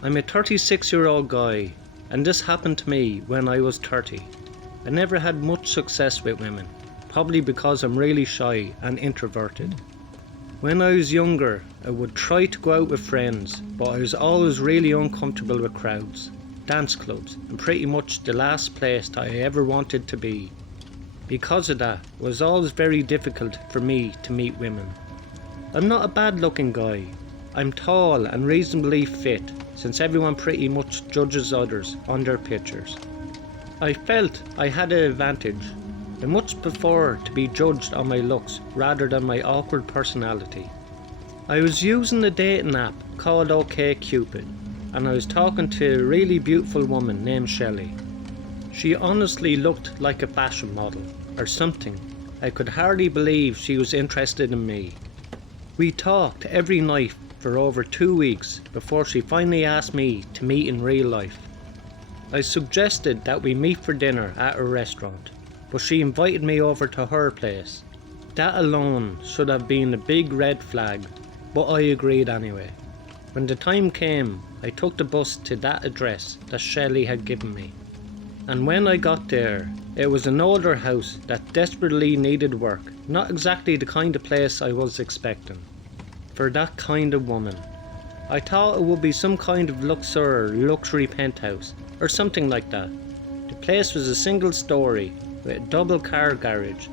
I'm a 36-year-old guy, and this happened to me when I was 30. I never had much success with women, probably because I'm really shy and introverted. When I was younger, I would try to go out with friends, but I was always really uncomfortable with crowds, dance clubs, and pretty much the last place that I ever wanted to be. Because of that, it was always very difficult for me to meet women. I'm not a bad looking guy. I'm tall and reasonably fit, since everyone pretty much judges others on their pictures. I felt I had an advantage. I much prefer to be judged on my looks rather than my awkward personality. I was using a dating app called OkCupid, and I was talking to a really beautiful woman named Shelley. She honestly looked like a fashion model or something. I could hardly believe she was interested in me. We talked every night for over 2 weeks before she finally asked me to meet in real life. I suggested that we meet for dinner at a restaurant, but she invited me over to her place. That alone should have been a big red flag, but I agreed anyway. When the time came, I took the bus to that address that Shelley had given me. And when I got there, it was an older house that desperately needed work, not exactly the kind of place I was expecting for that kind of woman. I thought it would be some kind of luxury penthouse or something like that. The place was a single story with a double car garage.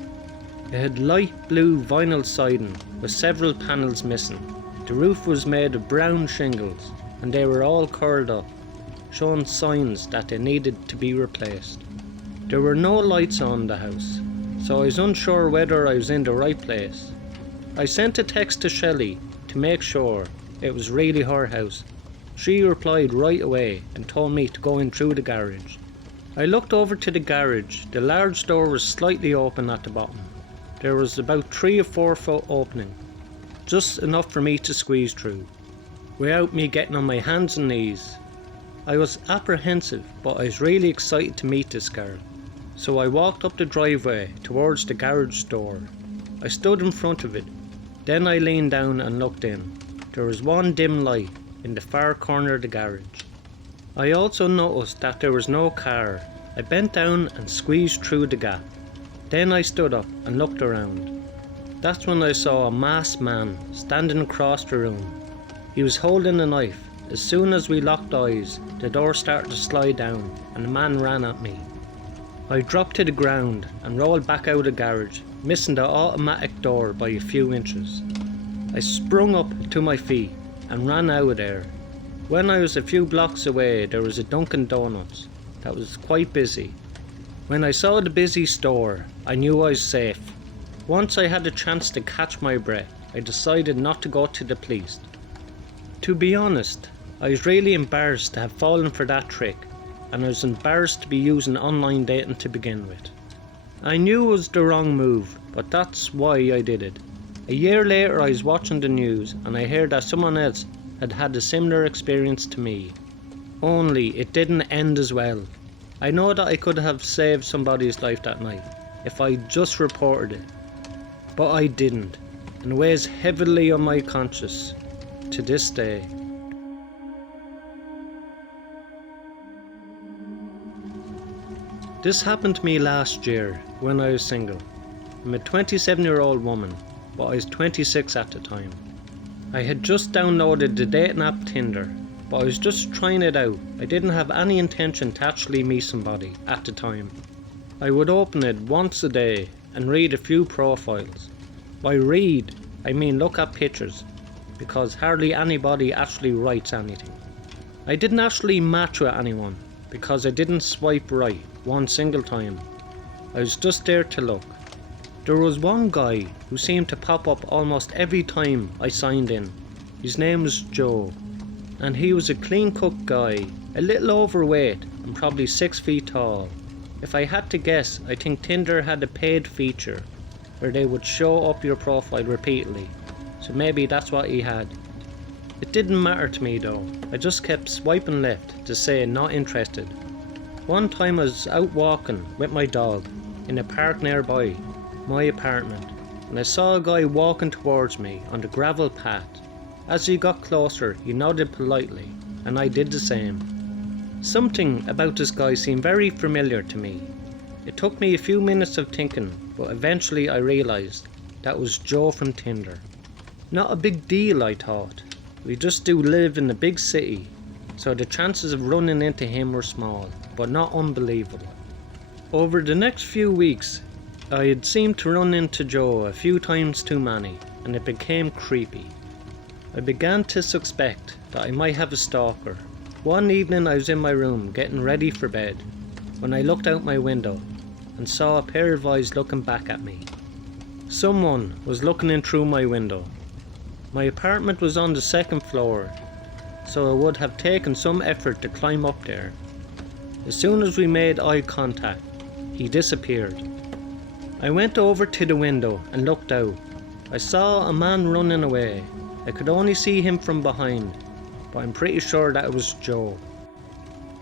It had light blue vinyl siding with several panels missing. The roof was made of brown shingles and they were all curled up, showing signs that they needed to be replaced. There were no lights on the house, so I was unsure whether I was in the right place. I sent a text to Shelley to make sure it was really her house. She replied right away and told me to go in through the garage. I looked over to the garage. The large door was slightly open at the bottom. There was about 3 or 4 foot opening, just enough for me to squeeze through, without me getting on my hands and knees. I was apprehensive, but I was really excited to meet this girl. So I walked up the driveway towards the garage door. I stood in front of it. Then I leaned down and looked in. There was one dim light in the far corner of the garage. I also noticed that there was no car. I bent down and squeezed through the gap. Then I stood up and looked around. That's when I saw a masked man standing across the room. He was holding a knife. As soon as we locked eyes, the door started to slide down and the man ran at me. I dropped to the ground and rolled back out of the garage, missing the automatic door by a few inches. I sprung up to my feet and ran out of there. When I was a few blocks away, there was a Dunkin' Donuts that was quite busy. When I saw the busy store, I knew I was safe. Once I had a chance to catch my breath, I decided not to go to the police. To be honest, I was really embarrassed to have fallen for that trick, and I was embarrassed to be using online dating to begin with. I knew it was the wrong move, but that's why I did it. A year later I was watching the news and I heard that someone else had had a similar experience to me. Only it didn't end as well. I know that I could have saved somebody's life that night if I just reported it, but I didn't, and it weighs heavily on my conscience to this day. This happened to me last year when I was single. I'm a 27-year-old woman, but I was 26 at the time. I had just downloaded the dating app Tinder, but I was just trying it out. I didn't have any intention to actually meet somebody at the time. I would open it once a day and read a few profiles. By read, I mean look at pictures, because hardly anybody actually writes anything. I didn't actually match with anyone, because I didn't swipe right one single time. I was just there to look. There was one guy who seemed to pop up almost every time I signed in. His name was Joe, and he was a clean-cut guy, a little overweight and probably 6 feet tall. If I had to guess, I think Tinder had a paid feature where they would show up your profile repeatedly, so maybe that's what he had. It didn't matter to me though. I just kept swiping left to say not interested. One time I was out walking with my dog in a park nearby my apartment, and I saw a guy walking towards me on the gravel path. As he got closer, he nodded politely, and I did the same. Something about this guy seemed very familiar to me. It took me a few minutes of thinking, but eventually I realised that was Joe from Tinder. Not a big deal, I thought. We just do live in a big city, so the chances of running into him were small, but not unbelievable. Over the next few weeks, I had seemed to run into Joe a few times too many, and it became creepy. I began to suspect that I might have a stalker. One evening I was in my room getting ready for bed when I looked out my window and saw a pair of eyes looking back at me. Someone was looking in through my window. My apartment was on the second floor, so it would have taken some effort to climb up there. As soon as we made eye contact, he disappeared. I went over to the window and looked out. I saw a man running away. I could only see him from behind, but I'm pretty sure that it was Joe.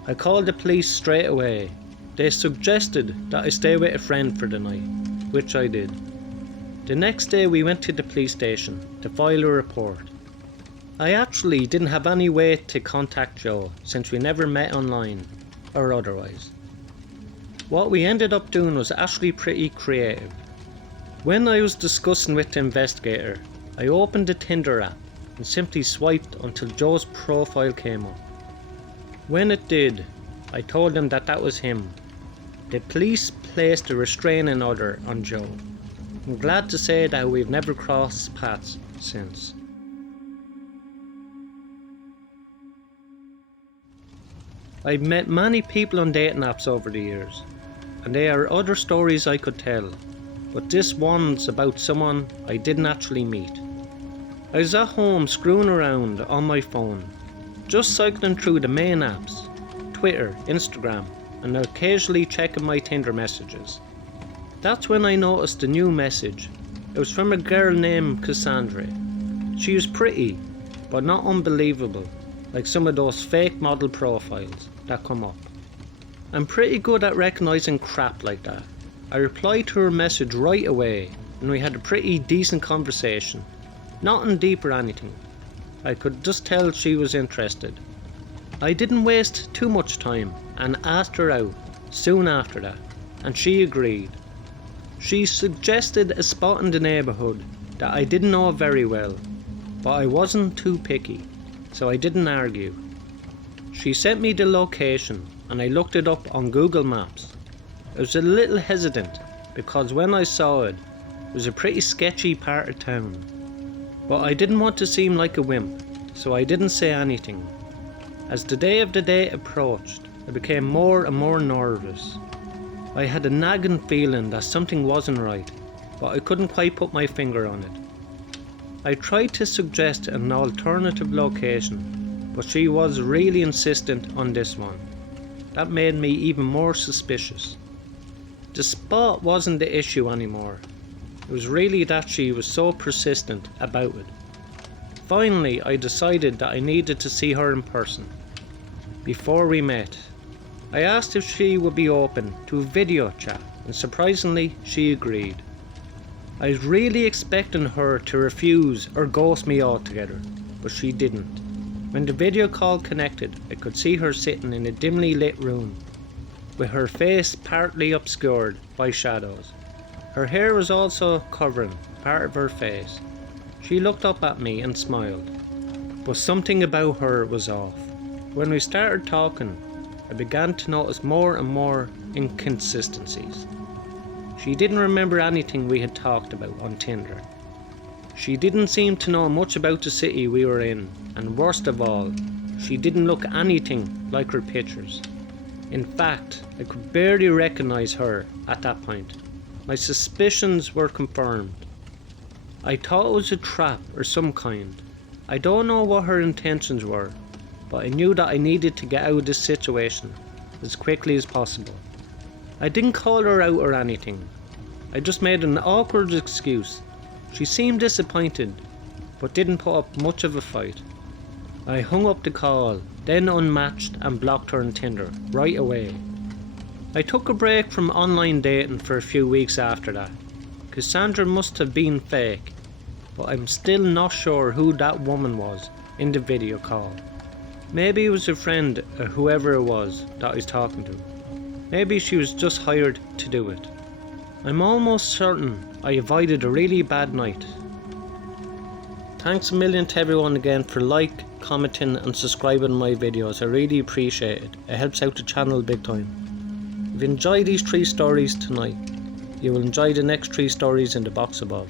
I called the police straight away. They suggested that I stay with a friend for the night, which I did. The next day we went to the police station to file a report. I actually didn't have any way to contact Joe since we never met online or otherwise. What we ended up doing was actually pretty creative. When I was discussing with the investigator, I opened the Tinder app and simply swiped until Joe's profile came up. When it did, I told him that was him. The police placed a restraining order on Joe. I'm glad to say that we've never crossed paths since. I've met many people on dating apps over the years, and there are other stories I could tell, but this one's about someone I didn't actually meet. I was at home screwing around on my phone, just cycling through the main apps, Twitter, Instagram, and occasionally checking my Tinder messages. That's when I noticed a new message. It was from a girl named Cassandra. She was pretty, but not unbelievable, like some of those fake model profiles that come up. I'm pretty good at recognising crap like that. I replied to her message right away, and we had a pretty decent conversation. Nothing deep or anything. I could just tell she was interested. I didn't waste too much time and asked her out soon after that, and she agreed. She suggested a spot in the neighbourhood that I didn't know very well, but I wasn't too picky, so I didn't argue. She sent me the location and I looked it up on Google Maps. I was a little hesitant because when I saw it, it was a pretty sketchy part of town. But I didn't want to seem like a wimp, so I didn't say anything. As the day of the date approached, I became more and more nervous. I had a nagging feeling that something wasn't right, but I couldn't quite put my finger on it. I tried to suggest an alternative location, but she was really insistent on this one. That made me even more suspicious. The spot wasn't the issue anymore. It was really that she was so persistent about it. Finally, I decided that I needed to see her in person. Before we met, I asked if she would be open to a video chat, and surprisingly, she agreed. I was really expecting her to refuse or ghost me altogether, but she didn't. When the video call connected, I could see her sitting in a dimly lit room, with her face partly obscured by shadows. Her hair was also covering part of her face. She looked up at me and smiled, but something about her was off. When we started talking, I began to notice more and more inconsistencies. She didn't remember anything we had talked about on Tinder. She didn't seem to know much about the city we were in, and worst of all, she didn't look anything like her pictures. In fact, I could barely recognise her at that point. My suspicions were confirmed. I thought it was a trap or some kind. I don't know what her intentions were, but I knew that I needed to get out of this situation as quickly as possible. I didn't call her out or anything. I just made an awkward excuse. She seemed disappointed, but didn't put up much of a fight. I hung up the call, then unmatched and blocked her on Tinder right away. I took a break from online dating for a few weeks after that. Cassandra must have been fake, but I'm still not sure who that woman was in the video call. Maybe it was a friend or whoever it was that I was talking to. Maybe she was just hired to do it. I'm almost certain I avoided a really bad night. Thanks a million to everyone again for commenting and subscribing to my videos. I really appreciate it. It helps out the channel big time. If you enjoy these 3 stories tonight, you will enjoy the next 3 stories in the box above.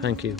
Thank you.